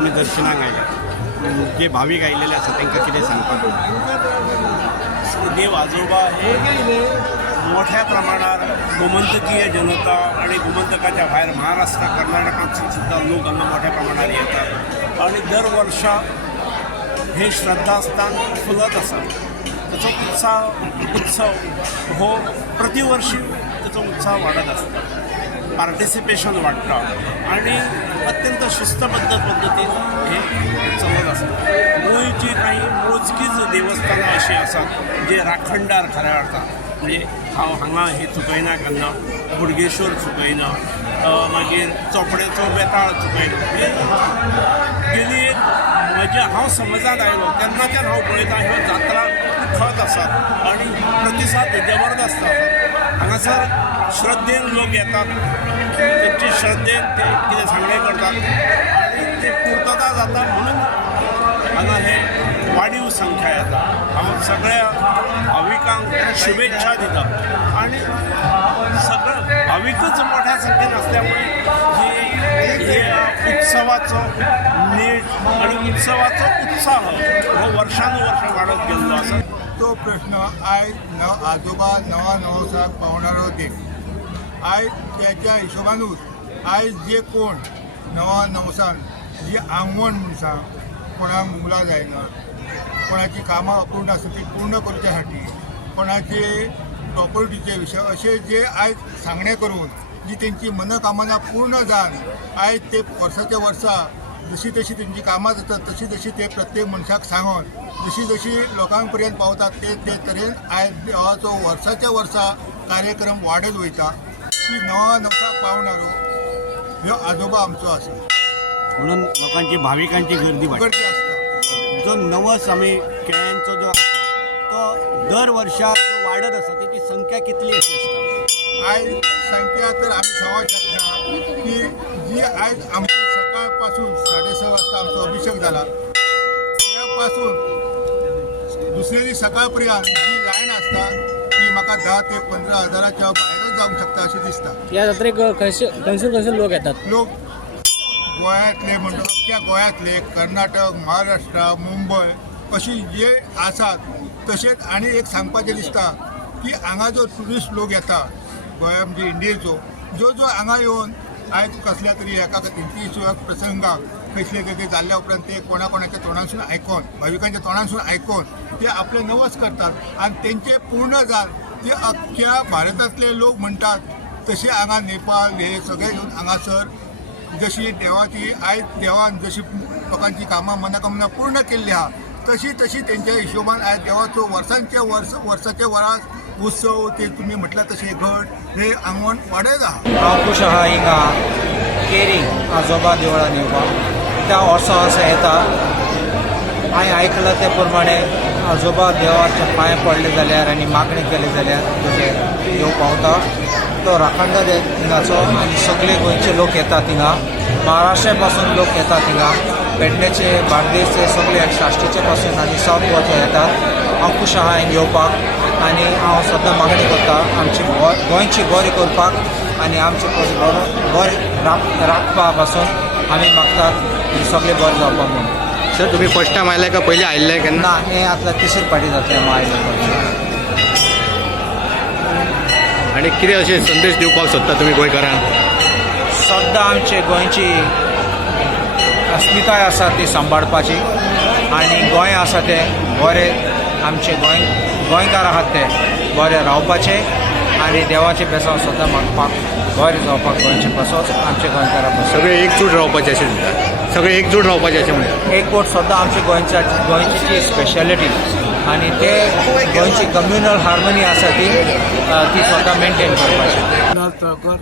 तुमी दर्शनाक आयल्या जे भाविक आयिल्ले आसा तांकां कितें सांगपाक? देव आजोबा हे मोठ्या प्रमाणात गोमंतकीय जनता आणि गोमंतकाच्या भायर महाराष्ट्र कर्नाटकांतसून सुद्दां लोक हांगा मोठ्या प्रमाणात येतात आणि दर वर्सा हे श्रद्धास्थान फुलत आसा. ताचो उत्सव हो प्रतिवर्षी ताचो उत्सव वाडत आसता, पार्टिसिपेशन वाडटा आणि अत्यंत शिस्तबद्ध पद्दतीन हे चलत आसता. गोंयची काही मोजकीच देवस्थानां अशीं आसात जे राखणदार खऱ्या अर्थान, म्हणजे हांव हांगा हे चुकयना केन्ना, बोडगेश्वर चुकयना, मागीर चोपड्याचो बेताळ चुकयना. गेली हांव समाजांत आयलो तेन्नाच्यान हांव पळयतां ह्यो जात्रा खत आसात आणि प्रतिसाद जबरदस्त आसात. हांगासर श्रद्धेन लोक येतात, तेंची श्रद्धेन ते कितें सांगणें करतात आणि ते पूर्तता जाता म्हणून हांगा हे वाडीव संख्या येता. हांव सगळ्या भाविकांक शुभेच्छा दिता आणि सगळं भाविकच मोठ्या संख्येन आसल्यामुळे हे उत्सवाचो नेट आणि उत्सवाचो उत्साह हो वर्षानुवर्ष वाढत गेल्लो आसा. तो प्रश्न आयज आजोबा नवा नवसाक पावणारो देख. आयज त्याच्या हिशोबानूच आयज जे कोण नवा नवसान जी आंगवण म्हणसा कोणाक मुगला जायना, कोणाची कामां अपूर्ण आसा ती पूर्ण करच्या खातीर, कोणाचे प्रॉपर्टीचे विशय अशे जे आयज सांगणे करून जी तेंची मनोकामना पूर्ण जावन आयज ते वर्साच्या वर्सा जशी तशी तेंची कामां जातात तशी तशी ते प्रत्येक मनशाक सांगून जशी जशी लोकां पर्यंत पावतात ते तरेन आयज देवाचो वर्साच्या वर्सा कार्यक्रम वाडत वयता. की नवा नवसाक पावणारो ह्यो आजोबा आमचो आसा म्हणून लोकांची भाविकांची गर्दी गर्दी आसता. जो नवस आमी केळ्यांचो जो आसा तो दर वर्साक जो वाडत आसा तेची संख्या कितली अशी आसता? आयज संख्या तर आमी सांगूंक शकना की जी आयज आमची सकाळ पासून 6:30 वाजता आमचो अभिषेक जाला त्या पासून दुसरे दीस सकाळ पर्यंत जी लायन आसता ती म्हाका 10 ते 15 हजाराच्या भायरच जावंक शकता अशें दिसता. या जात्रेक खंयसून लोक येतात? लोक गोंयांतले म्हणटा अख्ख्या गोंयांतले, कर्नाटक, महाराष्ट्र, मुंबय अशी जे आसात तशेंच आनी एक सांगपाचें दिसता की हांगा जो ट्युरिस्ट लोक येता गोंया म्हणजे इंडियेचो जो हांगा येवन आयज कसल्या तरी एका तेंची प्रसंगाक कसले तरी जाल्ल्या उपरांत ते कोणाच्या तोंडासून आयकोन भाविकांच्या तोंडासून आयकोन ते आपले नवस करतात आणि तेंचे पूर्ण जाल जे अख्ख्या भारतांतले लोक म्हणटात तसे हांगा नेपाळ हे सगळे येवन हांगासर जशी देवाची आयज देवान जशी लोकांची कामां मनोकामना पूर्ण केल्ली आहा तशी तेंच्या हिशोबान आयज देवाचो वर्साच्या वरास उत्सव ते तुमी म्हटल्या तशें घट हे आंगवण वाडयत आहा. हांव खूश आहा हिंगा केरी आजोबा देवळान येवपाक. त्या वर्सा येता. हांवें आयकलां ते प्रमाणे आजोबा देवाच्या पांय पडले जाल्यार आनी मागणी केली जाल्यार तशें येवं पावता. तो राखणदार हिंगाचो आनी सगळे गोंयचे लोक येतात हिंगा, महाराष्ट्रा पासून लोक येतात हिंगा, पेडणेचे बार्देसचे सगळे साश्टीचे पासून आनी सावथ गोवाचे येतात. हांव खूश आहा हिंगा येवपाक आनी हांव सद्दां मागणी करता आमची गोंयची बरी करपाक आनी आमचे बरें राखपा पासून आमी मागतात ही सगळे बरें जावपाक म्हणून. सर तुम्ही फर्स्ट टायम आयले का पहिले आयिल्ले केन्ना? ना हें आतां तिसरी फावटी जातलें हांव आयलें. आणि कितें अशें संदेश दिवपाक सोदता तुमी गोंयकारांक? सद्दां आमचे गोंयची अस्मिताय आसा ती सांबाळपाची आनी गोंय आसा तें बरें आमचे गोंयकार आहात ते बरें रावपाचे आनी देवाचे बेसांव सद्दां मागपाक बरें जावपाक गोंयचे पासून आमचे गोंयकारा पासून सगळे एकजूट रावपाचे अशें दिसता. सगळे एकजूट रावपाचे अशें म्हणटा. एकवट सद्दां आमची गोंयची ती स्पेशालिटी आनी ते गोंयची कम्युनल हार्मनी आसा ती स्वता मेंटेन करपाची. तळकर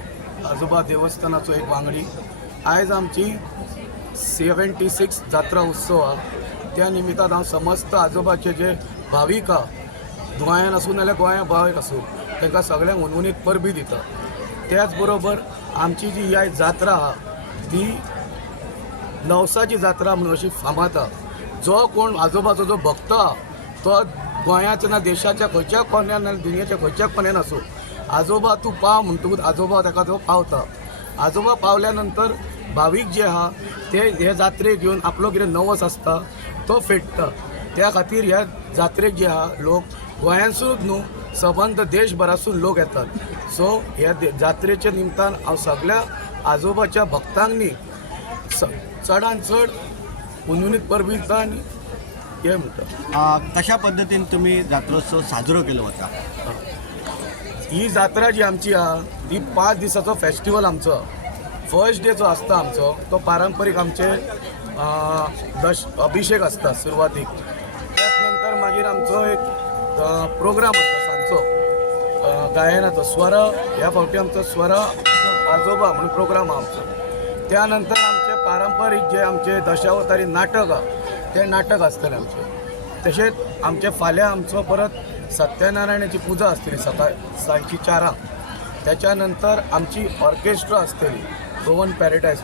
आजोबा देवस्थानाचो एक वांगडी. आयज आमची 76 जात्रा उत्सव हा. त्या निमित्तान हांव समस्त आजोबाचे जे भावीक हा गोंयांत आसूं नाल्यार गोंया भावीक आसूं तांकां सगळ्यांक उनवणीत परबी दिता. त्याच बरोबर आमची जी आयज जात्रा हा ती नवसाची जात्रा म्हणून अशी फामाद हा. जो कोण आजोबाचो जो भक्त हा तो गोंयाच्या ना देशाच्या खंयच्या कोण्यान ना दुनियाच्या खंयच्या कोण्यान आसूं आजोबा तूं पाव म्हणटकूच आजोबा ताका तो पावता. आजोबा पावल्या नंतर भावीक जे आहा ते हे जात्रेक येवन आपलो कितें नवस आसता तो फेडटा. त्या खातीर ह्या जात्रेक जे आहा लोक गोंयांसूच न्हू सबंद देशभरासून लोक येतात. सो ह्या जात्रेच्या निमतान हांव सगळ्या आजोबाच्या भक्तांनी चडांत चड उन्नीत परबितान हे म्हणटा. कशा पद्धतीने तुम्ही जात्रोत्सव साजरो केलो वता? ही जात्रा जी आमची आहा ती 5 दिसाचो फेस्टिवल आमचो. फर्स्ट डे जो आसता आमचो तो पारंपारीक आमचे अभिषेक आसता सुरवातीक. त्याच नंतर मागीर आमचो एक प्रोग्राम आसता सांजचो गायनाचो स्वर. ह्या फावटी आमचो स्वर आजोबा म्हणून प्रोग्राम आहा आमचो. त्यानंतर आमचे पारंपारीक जे आमचे दशावतारी नाटक आहा ते नाटक आसतलें आमचे. तशेंच आमचे फाल्यां आमचो परत सत्यनारायणाची पुजा आसतली सांजची 4 त्याच्यानंतर आमची ऑर्केस्ट्रा आसतली गोवन पॅरेडायज.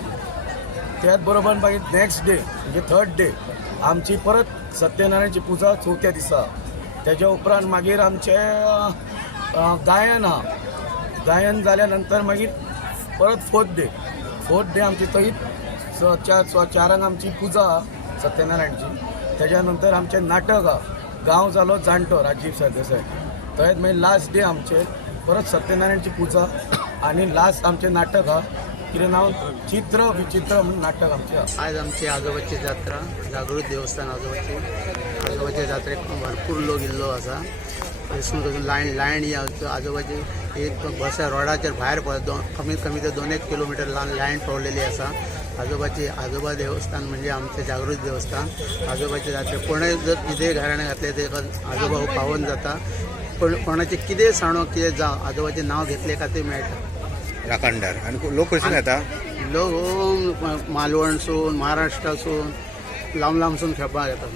त्याच बरोबर मागीर नेक्स्ट डे म्हणजे 3rd डे आमची परत सत्यनारायणाची पुजा 4थ्या दिसा. त्याच्या उपरांत मागीर आमचे गायन आहा. गायन जाल्या नंतर मागीर परत 4th डे आमची थंयच 4 आमची पुजा आहा सत्यनारायणची. त्याच्या नंतर आमचे नाटक आहा गांव जालो जाणटो राजीव सरदेसाय. थंयच मागीर लास्ट डे आमचे परत सत्यनारायणची पुजा आणि लास्ट आमचे नाटक आहा कितें नांव चित्र विचित्र म्हणून नाटक आमचे आहा. आज आमची आजोबाची जात्रा जागृत देवस्थान आजोबाच्या जात्रेक भरपूर लोक इल्लो आसा. लायन ही आजोबाची एक बसा रोडाचेर भायर कमीत कमी ते 2-1 किलोमीटर लायन पडलेली आसा. आजोबा देवस्थान म्हणजे आमचे जागृत देवस्थान. आजोबाचे जात्रे कोणें जर कितें घराणें घातलें ते आजोबा हो पावन जाता. पण कोणाचे कितें सांडो कितें जावं आजोबाचें नांव घेतले खातीर मेळटा. राखणदार आणि लोक खंयसून येता? लोक मालवणसून महाराष्ट्रासून लांब लांबसून खेळपाक येतात.